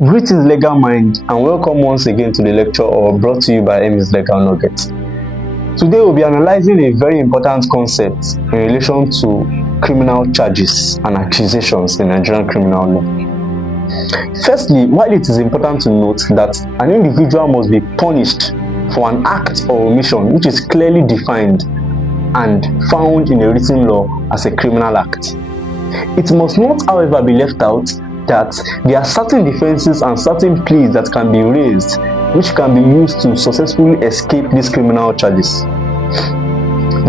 Greetings legal mind, and welcome once again to the lecture brought to you by Emmy's Legal Nuggets. Today we'll be analyzing a very important concept in relation to criminal charges and accusations in Nigerian criminal law. Firstly, while it is important to note that an individual must be punished for an act or omission which is clearly defined and found in a written law as a criminal act, it must not, however, be left out that there are certain defenses and certain pleas that can be raised which can be used to successfully escape these criminal charges.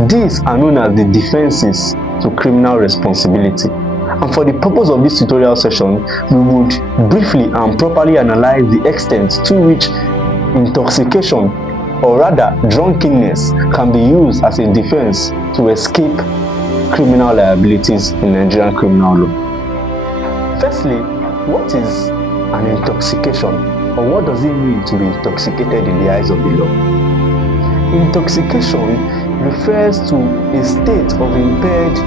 These are known as the defenses to criminal responsibility. And for the purpose of this tutorial session, we would briefly and properly analyze the extent to which intoxication, or rather drunkenness, can be used as a defense to escape criminal liabilities in Nigerian criminal law. Firstly, what is an intoxication, or what does it mean to be intoxicated in the eyes of the law? Intoxication refers to a state of impaired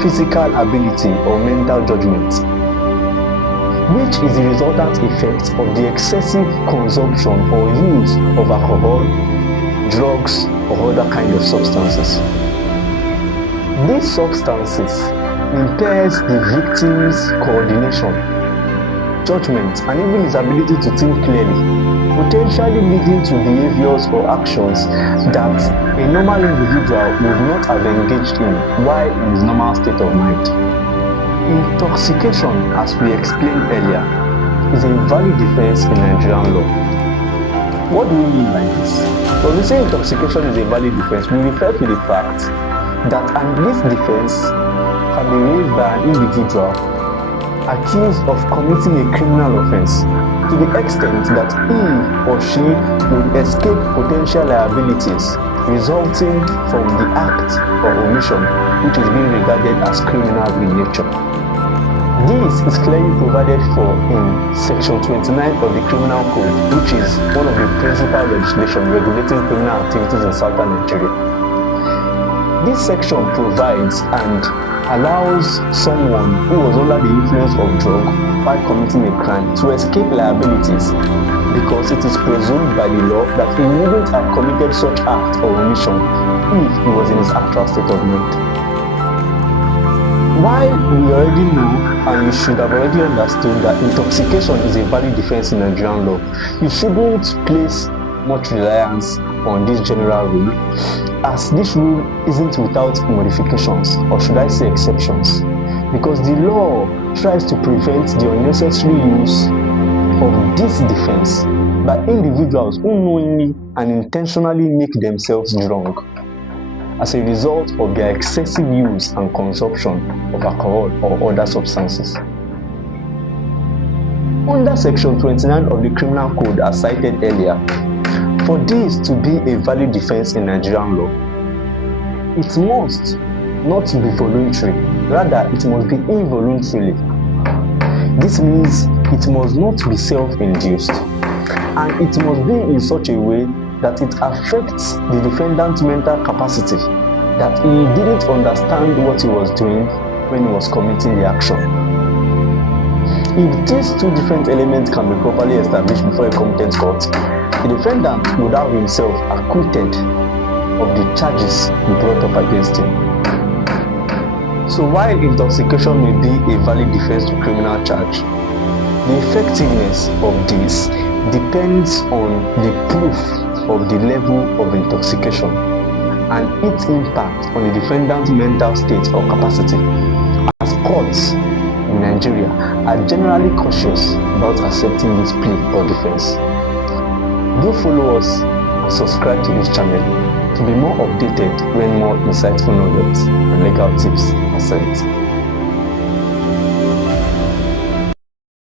physical ability or mental judgment, which is the resultant effect of the excessive consumption or use of alcohol, drugs, or other kind of substances. These substances impairs the victim's coordination, judgment, and even his ability to think clearly, potentially leading to behaviors or actions that a normal individual would not have engaged in while in his normal state of mind. Intoxication, as we explained earlier, is a valid defense in Nigerian law. What do we mean by this? When we say intoxication is a valid defense, we refer to the fact that this defense can be raised by an individual accused of committing a criminal offense to the extent that he or she will escape potential liabilities resulting from the act or omission which is being regarded as criminal in nature. This is clearly provided for in Section 29 of the Criminal Code, which is one of the principal legislation regulating criminal activities in southern Nigeria. This section provides and allows someone who was under the influence of drug while committing a crime to escape liabilities, because it is presumed by the law that he wouldn't have committed such act or omission if he was in his actual state of mind. While we already know, and you should have already understood, that intoxication is a valid defense in Nigerian law, you shouldn't place much reliance on this general rule, as this rule isn't without modifications, or should I say exceptions, because the law tries to prevent the unnecessary use of this defense by individuals who knowingly and intentionally make themselves drunk as a result of their excessive use and consumption of alcohol or other substances. Under Section 29 of the Criminal Code, as cited earlier, for this to be a valid defense in Nigerian law, it must not be voluntary, rather it must be involuntarily. This means it must not be self-induced, and it must be in such a way that it affects the defendant's mental capacity, that he didn't understand what he was doing when he was committing the action. If these two different elements can be properly established before a competent court, the defendant would have himself acquitted of the charges brought up against him. So while intoxication may be a valid defense to criminal charge, the effectiveness of this depends on the proof of the level of intoxication and its impact on the defendant's mental state or capacity, as courts in Nigeria are generally cautious about accepting this plea or defense. Do follow us and subscribe to this channel to be more updated when more insightful nuggets and legal tips are sent.